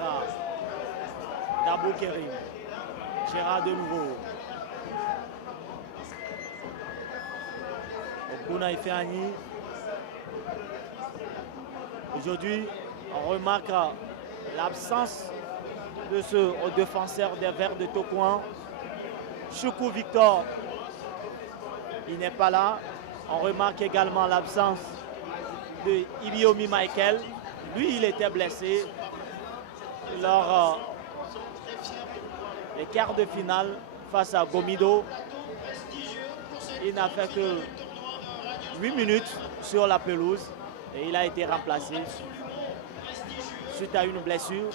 Gérard. Dabou Kerim. Gérard de nouveau. Okuna Ifeanyi. Aujourd'hui, on remarque l'absence de ce défenseur des Verts de Tokoan. Choukou Victor, il n'est pas là. On remarque également l'absence de Ibiomi Michael. Lui, il était blessé lors des quarts de finale face à Gomido. Il n'a fait que 8 minutes sur la pelouse et il a été remplacé suite à une blessure.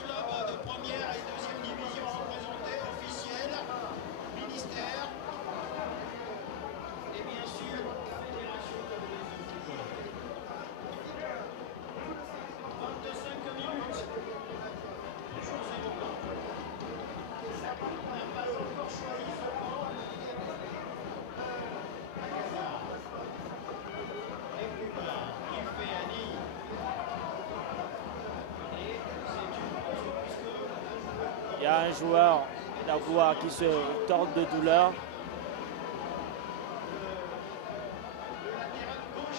Il y a un joueur d'Agoua qui se tord de douleur.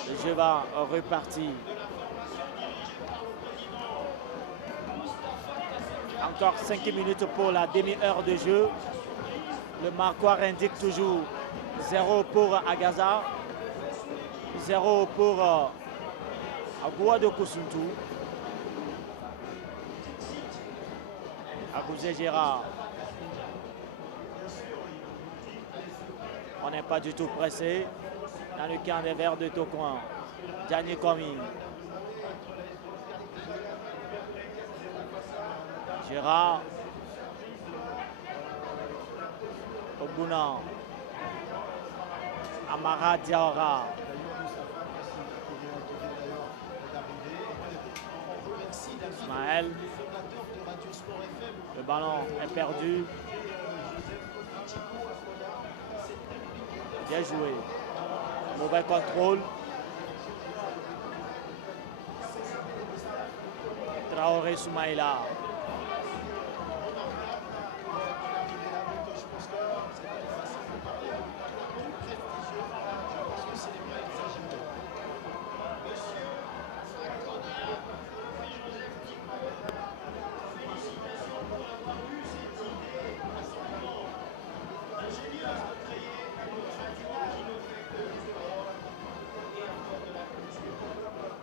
Le jeu va repartir. Encore 5 minutes pour la demi-heure de jeu. Le marqueur indique toujours 0 pour Agaza, 0 pour Agoua de Kosuntu. Agouzé Gérard. On n'est pas du tout pressé dans le camp des Verts de Tokoan. Gianni Komi. Gérard. Oguna. Amara Diawara. Ismaël. Le ballon est perdu. Bien joué. Mauvais contrôle. Traoré Soumaïla.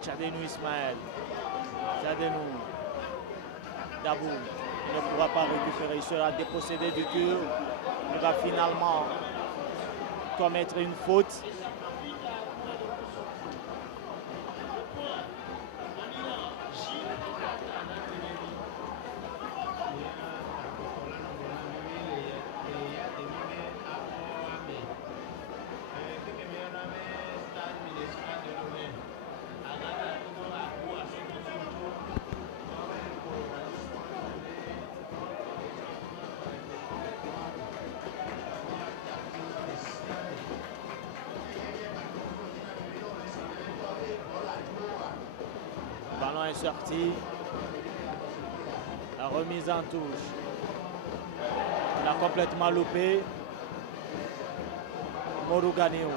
Tchadenou Ismaël. Tchadenou. Dabou ne pourra pas récupérer. Il sera dépossédé du cœur. Il va finalement commettre une faute. Le ballon est sorti. La remise en touche. Il a complètement loupé. Morouganiou.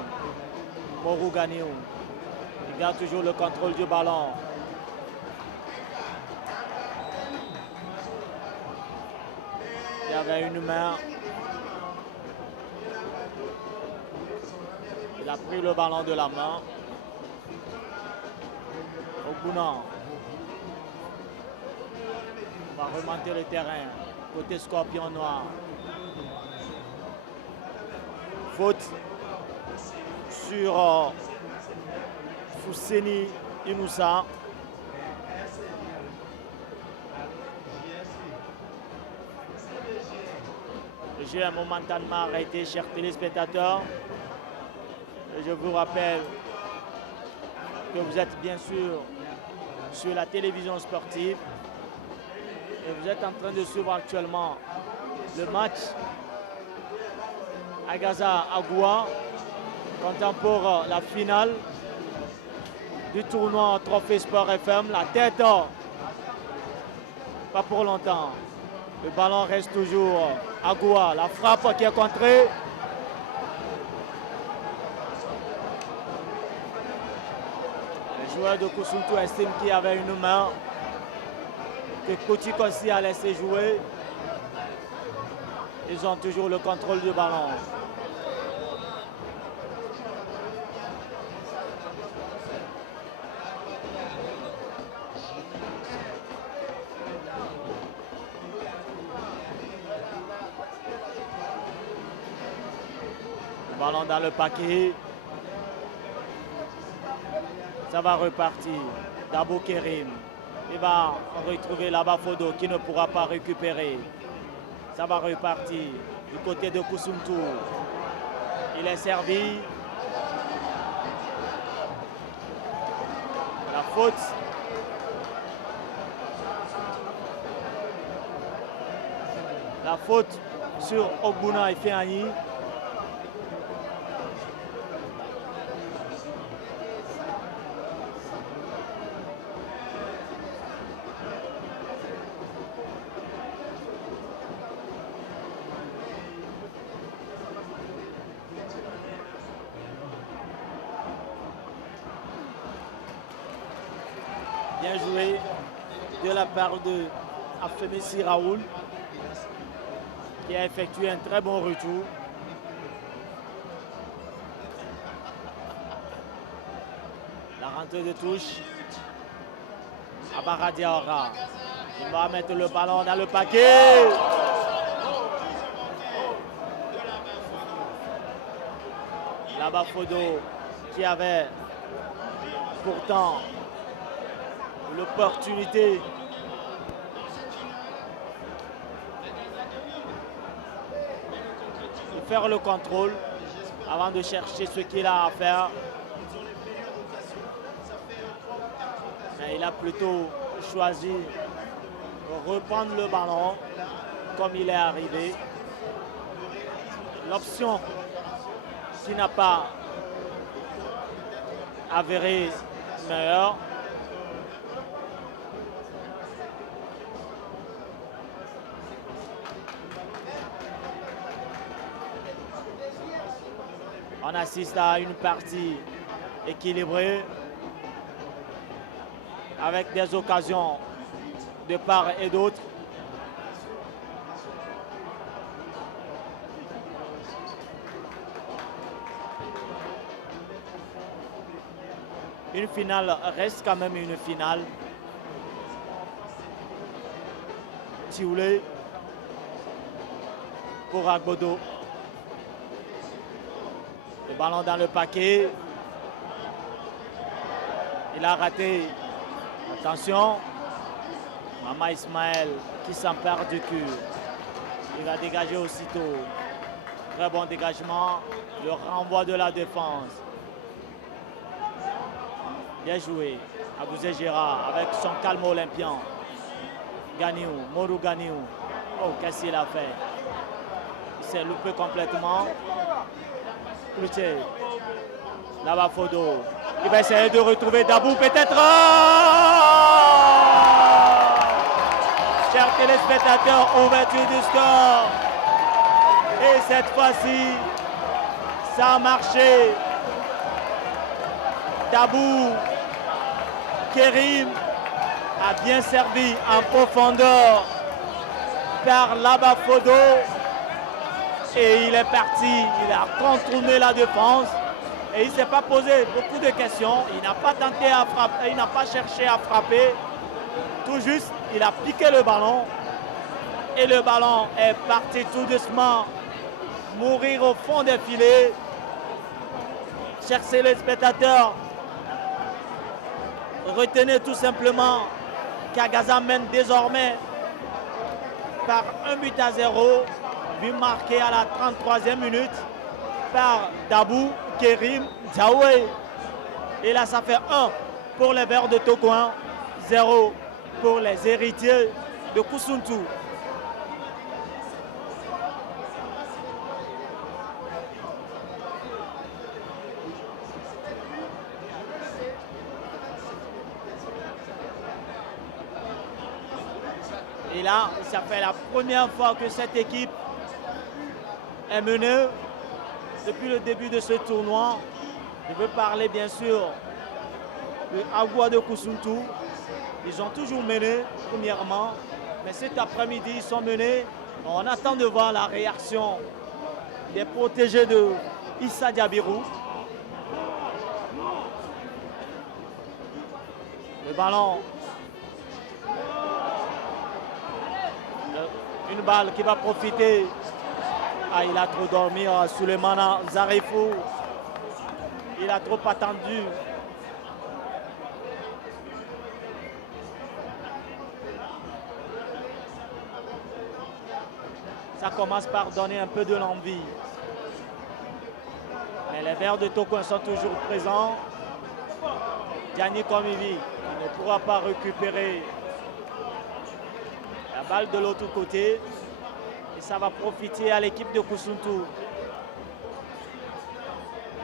Il garde toujours le contrôle du ballon. Il y avait une main. Il a pris le ballon de la main. Oguna. On va remonter le terrain. Côté Scorpion Noir. Faute sur Fousseni Inoussa. Le jeu est momentanément arrêté, chers téléspectateurs. Je vous rappelle que vous êtes bien sûr sur la télévision sportive et vous êtes en train de suivre actuellement le match Agaza-Agoua comptant pour la finale du tournoi Trophée Sport FM. La tête pas pour longtemps. Le ballon reste toujours à Goua. La frappe qui est contrée. Le joueur de Koussountou estime qu'il y avait une main que Koutik aussi a laissé jouer. Ils ont toujours le contrôle du ballon. Ballon dans le paquet. Ça va repartir. Dabou Kerim. Il va retrouver là-bas Fodo qui ne pourra pas récupérer. Ça va repartir du côté de Koussountou. Il est servi. La faute. La faute sur Ogbuna et Féani. Bien joué de la part de Afemessi Raoul qui a effectué un très bon retour. La rentrée de touche. Abara Diawara. Il va mettre le ballon dans le paquet. Là-bas Fodo qui avait pourtant l'opportunité de faire le contrôle avant de chercher ce qu'il a à faire. Mais il a plutôt choisi de reprendre le ballon comme il est arrivé. L'option qui n'a pas avéré meilleure. On assiste à une partie équilibrée avec des occasions de part et d'autre. Une finale reste quand même une finale. Tioulé pour Agbodo. Le ballon dans le paquet. Il a raté. Attention. Mama Ismaël qui s'empare du cul. Il va dégager aussitôt. Très bon dégagement. Le renvoi de la défense. Bien joué. Abouzé Gérard avec son calme olympien. Ganiou, Morou Ganiou. Oh, qu'est-ce qu'il a fait? Il s'est loupé complètement. Là-bas Fodo. Il va essayer de retrouver Dabou peut-être. Chers téléspectateurs, ouverture du score. Et cette fois-ci, ça a marché. Dabou Kerim a bien servi en profondeur par là-bas Fodo. Et il est parti, il a contourné la défense et il ne s'est pas posé beaucoup de questions. Il n'a pas tenté à frapper, il n'a pas cherché à frapper. Tout juste, il a piqué le ballon et le ballon est parti tout doucement mourir au fond des filets. Chers téléspectateurs, retenez tout simplement qu'Agaza mène désormais par 1-0. But marqué à la 33e minute par Dabou Kerim Djaoué. Et là, ça fait 1 pour les Verts de Tokouin, 0 pour les héritiers de Koussountou. là, ça fait la première fois que cette équipe est menée depuis le début de ce tournoi. Je veux parler bien sûr de Agua de Kusuntu. Ils ont toujours mené, premièrement, mais cet après-midi, ils sont menés. On attend de voir la réaction des protégés de Issa Diabirou. Le ballon. Une balle qui va profiter. Ah, il a trop dormi, Souleymana Zarifou. Il a trop attendu. Ça commence par donner un peu de l'envie. Mais les Verts de Tokoin sont toujours présents. Gianni Komivi ne pourra pas récupérer la balle de l'autre côté. Et ça va profiter à l'équipe de Kusuntu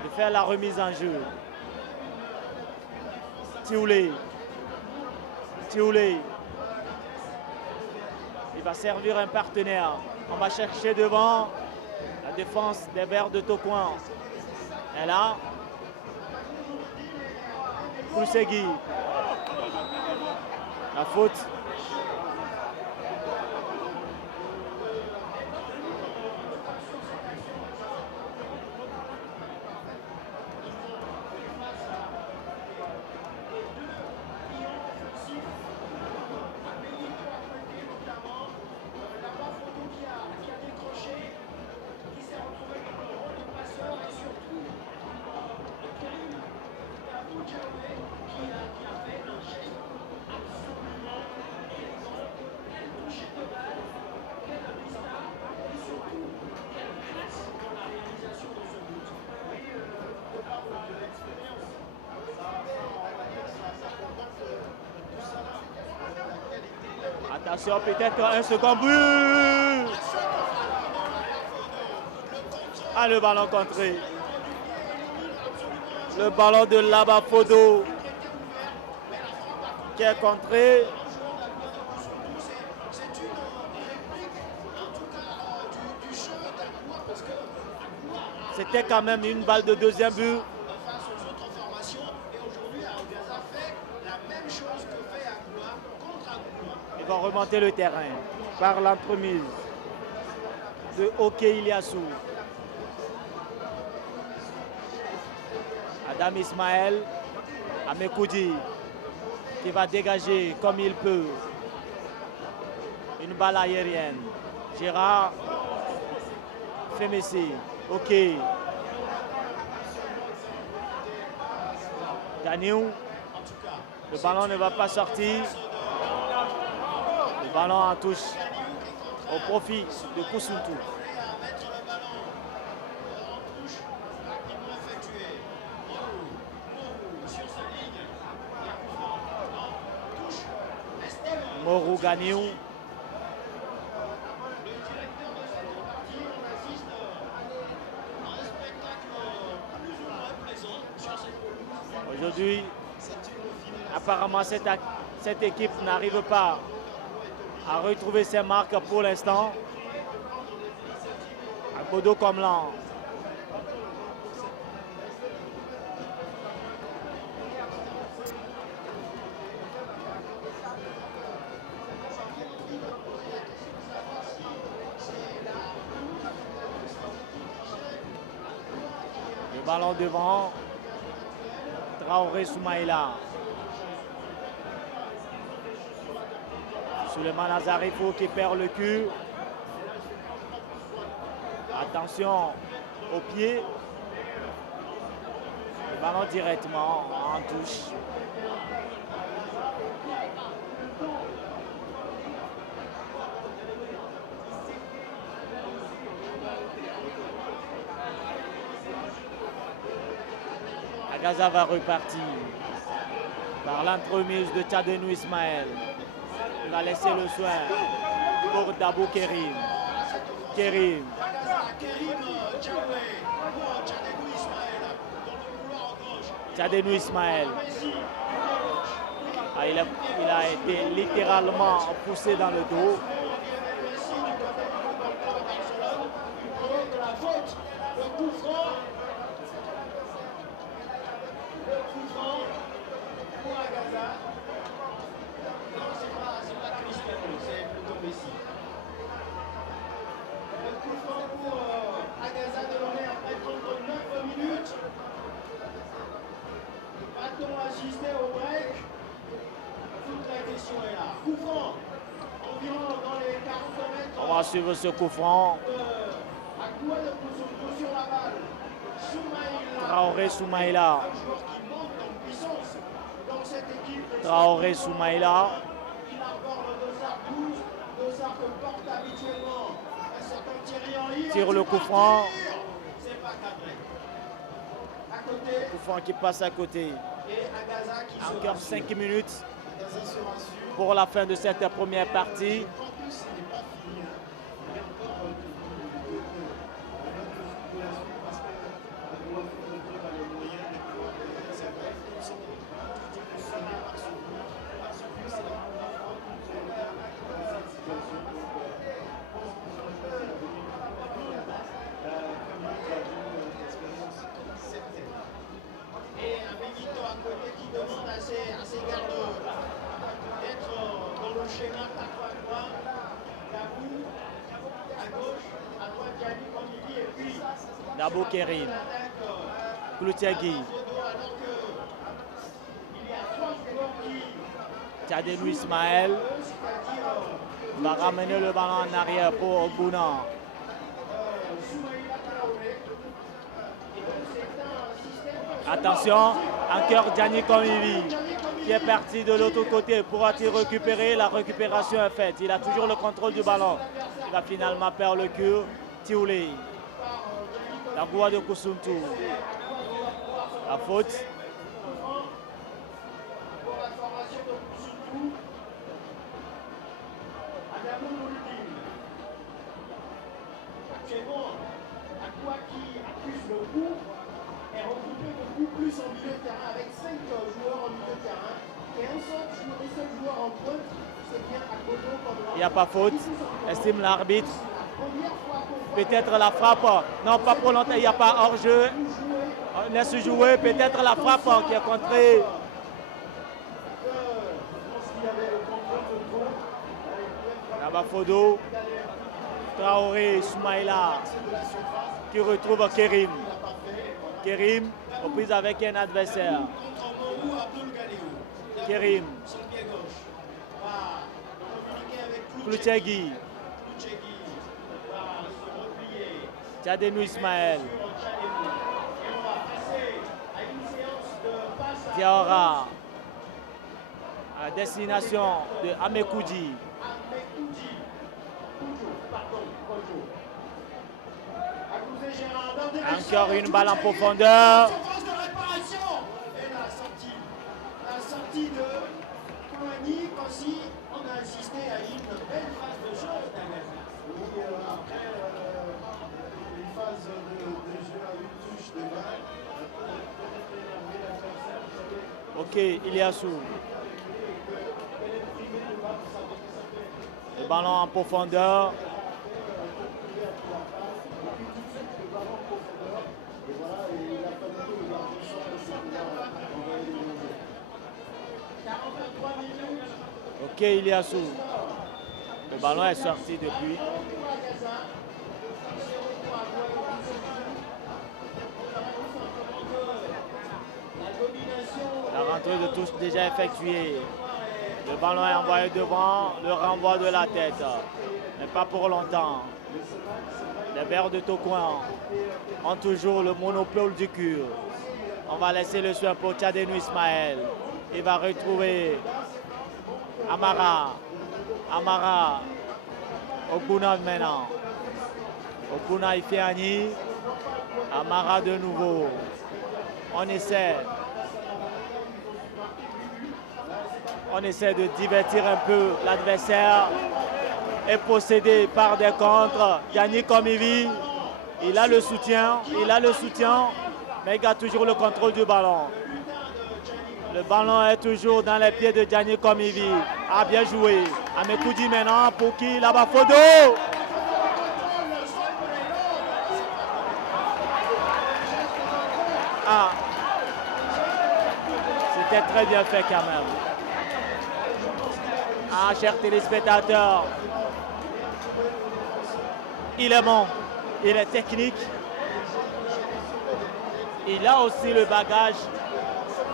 de faire la remise en jeu. Tioulé. Il va servir un partenaire. On va chercher devant la défense des Verts de Tokoin. Et là, Koussegui. La faute. Attention, peut-être un second but. Ah, le ballon contré. Le ballon de Laba Fodo qui est contré. C'était quand même une balle de deuxième but. Ils vont remonter le terrain par l'entremise de Oke Iliassou. Adam Ismaël, Amekoudi qui va dégager comme il peut. Une balle aérienne. Gérard Femessi. Ok. Daniel. Le ballon ne va pas sortir. Le ballon en touche au profit de Kusuntu. Morou Ganiou. Aujourd'hui, apparemment, cette équipe n'arrive pas à retrouver ses marques pour l'instant. Akodo Komlan. Le ballon devant. Traoré Soumaïla. Souleymane Zarifou qui perd le cul. Attention au pied. Le ballon directement en touche. Agaza va repartir par l'entremise de Tchadenou Ismaël. Il va laisser le soin pour Dabou Kerim. Kerim. Tchadenou Ismaël. Il a été littéralement poussé dans le dos. On va suivre ce coup franc. Traoré Soumaïla. Traoré Soumaïla. Tire le coup franc. Coup franc qui passe à côté. Encore 5 minutes pour la fin de cette première partie. Dabo Kerim, Kloutiagui, Tchadénou Ismaël va ramener le ballon en arrière pour Ogbuna. Attention, encore Gianni Komivi qui est parti de l'autre côté. Pourra-t-il récupérer? La récupération est faite. Il a toujours le contrôle du ballon. Il va finalement perdre le cul. Tioulé. La voie de Koussountou. La faute. Actuellement, Akwa qui accuse le coup est regroupé beaucoup plus en milieu de terrain avec 5 joueurs en milieu de terrain et un seul joueur en pointe, c'est bien Akodo. Il n'y a pas faute, estime l'arbitre. Peut-être la frappe, non pas pour longtemps, il n'y a pas hors-jeu. On laisse jouer, peut-être la frappe qui est contrée. Nabafodo, Traoré, Soumaïla, qui retrouve Kerim. Kerim, aux prises avec un adversaire. Kerim. Kloutiagui. Tchadénou Ismaël. Diawara. À destination de Amekoudi. Encore une balle en profondeur. La sortie de Kouani, aussi, on a assisté à une belle phase de jeu d'Agaza. Oui, après une phase de jeu à une touche de balle, Ok, Iliassou. Le ballon en profondeur. Ok, Iliassou. Le ballon est sorti depuis. La rentrée de touche déjà effectuée. Le ballon est envoyé devant, le renvoi de la tête. Mais pas pour longtemps. Les Verts de Tokoin ont toujours le monopole du cul. On va laisser le soin pour Tchadénou Ismaël. Il va retrouver Amara. Amara. Ogbuna maintenant. Ogbuna Ifeani. Amara de nouveau. On essaie de divertir un peu l'adversaire et procéder par des contres. Yannick Komivi, il a le soutien, mais il a toujours le contrôle du ballon. Le ballon est toujours dans les pieds de Gianni Comivi. Ah, bien joué. Amekoudi maintenant pour qui? Là-bas, Fodo. Ah, c'était très bien fait quand même. Ah, chers téléspectateurs, il est bon, il est technique. Il a aussi le bagage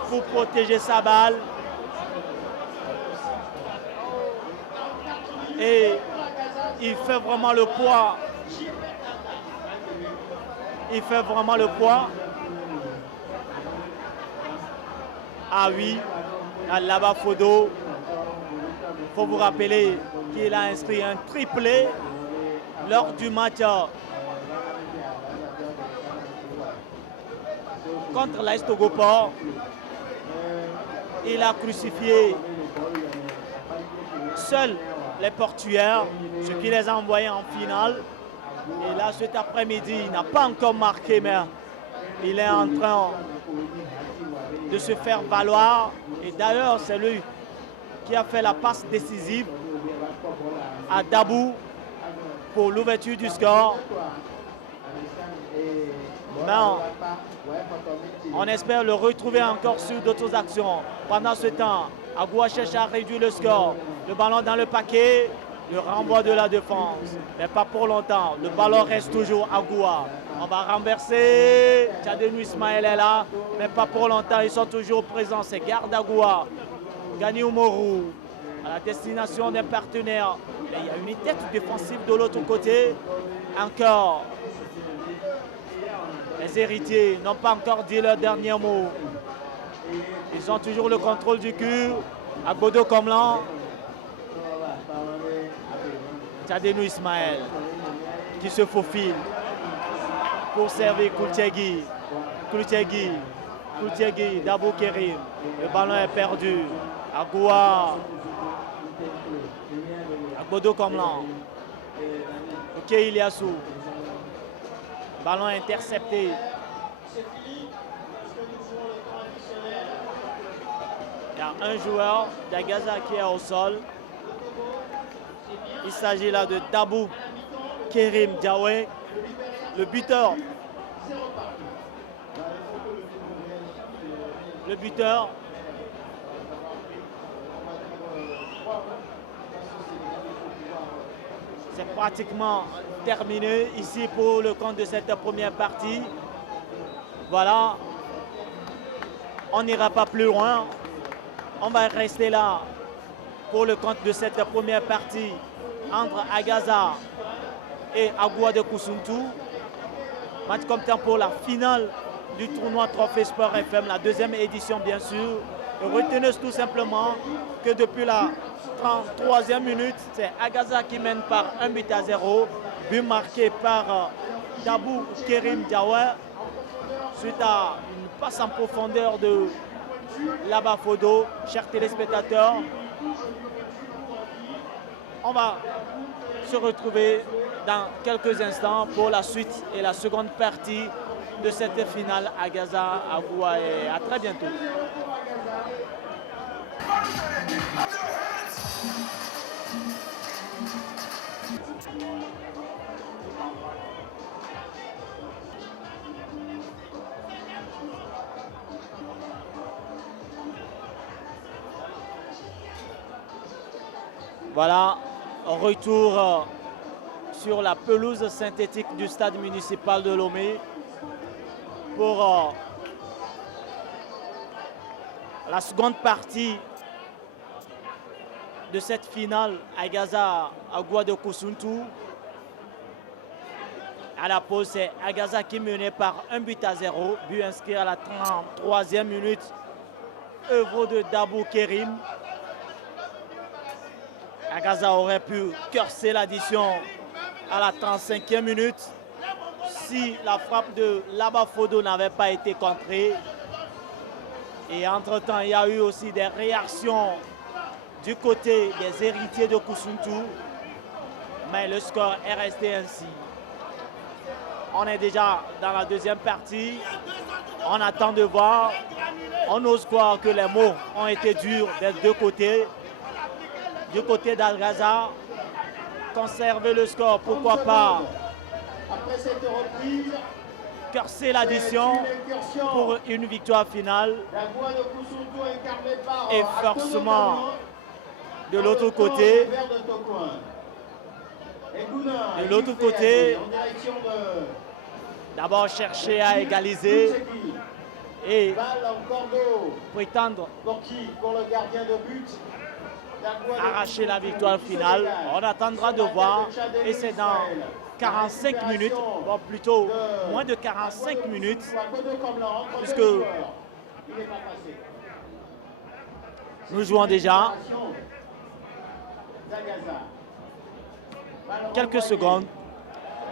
pour protéger sa balle. Et il fait vraiment le poids. Il fait vraiment le poids. Ah oui, là-bas Fodo. Il faut vous rappeler qu'il a inscrit un triplé lors du match contre l'AS Togoport. Il a crucifié seuls les portuaires, ce qui les a envoyés en finale. Et là, cet après-midi, il n'a pas encore marqué, mais il est en train de se faire valoir. Et d'ailleurs, c'est lui qui a fait la passe décisive à Dabou pour l'ouverture du score. Non. On espère le retrouver encore sur d'autres actions. Pendant ce temps, Agoua cherche à réduire le score. Le ballon dans le paquet, le renvoi de la défense. Mais pas pour longtemps. Le ballon reste toujours à Agoua. On va renverser. Tchadénou Ismaël est là, mais pas pour longtemps. Ils sont toujours présents. C'est Garde Agoua. Gani Umoru à la destination d'un partenaire. Et il y a une tête défensive de l'autre côté. Encore. Les héritiers n'ont pas encore dit leur dernier mot. Ils ont toujours le contrôle du cul. Agbodo Komlan. Tchadénou Ismaël qui se faufile pour servir Koultiegui. Koultiegui, Dabou Kerim. Le ballon est perdu. Agoua. Agbodo Komlan. Ok, Iliassou. Ballon intercepté. Il y a un joueur d'Agaza qui est au sol. Il s'agit là de Dabou Kerim Diawé, le buteur. Le buteur. C'est pratiquement terminé ici pour le compte de cette première partie. Voilà. On n'ira pas plus loin. On va rester là pour le compte de cette première partie entre Agaza et Agoua de Koussountou. Match comme temps pour la finale du tournoi Trophée Sport FM, la deuxième édition bien sûr. Et retenez tout simplement que depuis la 33e minute, c'est Agaza qui mène par 1-0, but marqué par Dabou Kerim Diawé, suite à une passe en profondeur de Laba Fodo. Chers téléspectateurs, on va se retrouver dans quelques instants pour la suite et la seconde partie de cette finale Agaza Agoua, et à très bientôt. Voilà, retour sur la pelouse synthétique du stade municipal de Lomé pour la seconde partie de cette finale Agaza Agoua de Koussountou. À la pause, c'est Agaza qui menait par 1-0, but inscrit à la 33e minute, œuvre de Dabou Kerim. Agaza aurait pu corser l'addition à la 35e minute si la frappe de Laba Fodo n'avait pas été contrée. Et entre-temps, il y a eu aussi des réactions du côté des héritiers de Koussountou. Mais le score est resté ainsi. On est déjà dans la deuxième partie. On attend de voir. On ose croire que les mots ont été durs des deux côtés. Du côté d'Al-Gaza, conserver le score, pourquoi pas. Après cette reprise, corser l'addition pour une victoire finale. Et forcément, de l'autre côté, d'abord chercher à égaliser et prétendre arracher la victoire finale. On attendra de voir et c'est dans 45 minutes, bon plutôt moins de 45 minutes, puisque nous jouons déjà quelques secondes.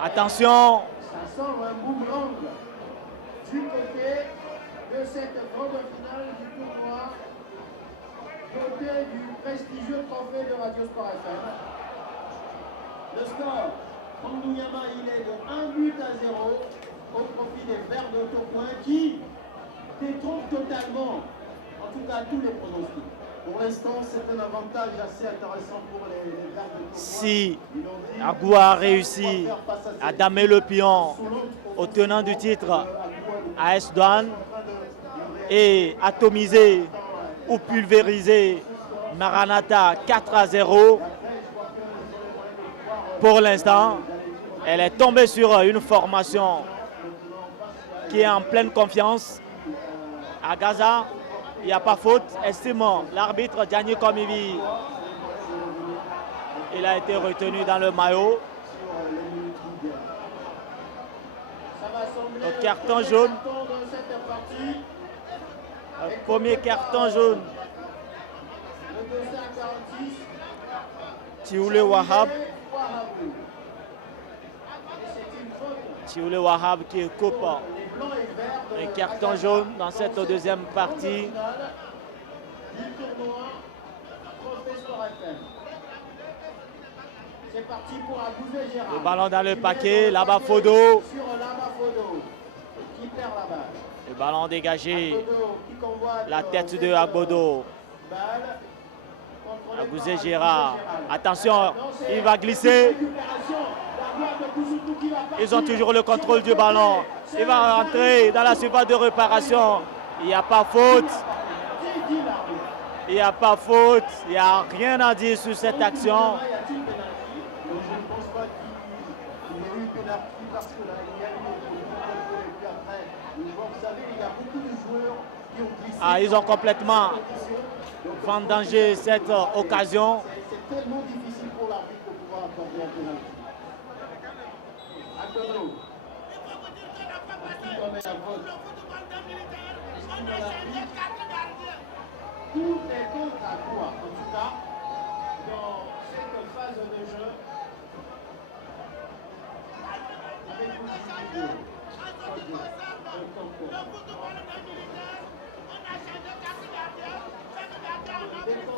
Attention. Ça sent un boomerang du côté de cette grande finale du tournoi, côté du prestigieux trophée de Radio Sport FM. Le score, Mandouyama, il est de 1-0 au profit des Verts de Tourcoing qui détrompent totalement, en tout cas tous les pronostics. Pour l'instant, c'est un avantage assez intéressant pour les Verts de Tourcoing. Si Agou a réussi à damer le pion au tenant du titre AS Douanes et atomiser ou pulvériser Maranatha 4-0, pour l'instant, elle est tombée sur une formation qui est en pleine confiance. À Gaza, il n'y a pas faute, estime l'arbitre Gianni Comivi. Il a été retenu dans le maillot. Le carton jaune. Le premier carton jaune. Thioulé Wahab. Thioulé Wahab qui coupe un carton jaune dans cette deuxième partie. Le ballon dans le paquet, là-bas Fodo. Le ballon dégagé. La tête de Agbodo. Agouzé Gérard. Attention, il va glisser. Ils ont toujours le contrôle du ballon. Il va rentrer dans la surface de réparation. Il n'y a pas faute. Il n'y a pas faute. Il n'y a rien à dire sur cette action. Ah, ils ont complètement vendangé cette occasion. C'est tellement difficile pour l'arbitre de pouvoir accorder un penalty. Agbodo. Qui commet la faute. Tout est contre à quoi, en tout cas, dans cette phase de jeu. Avec le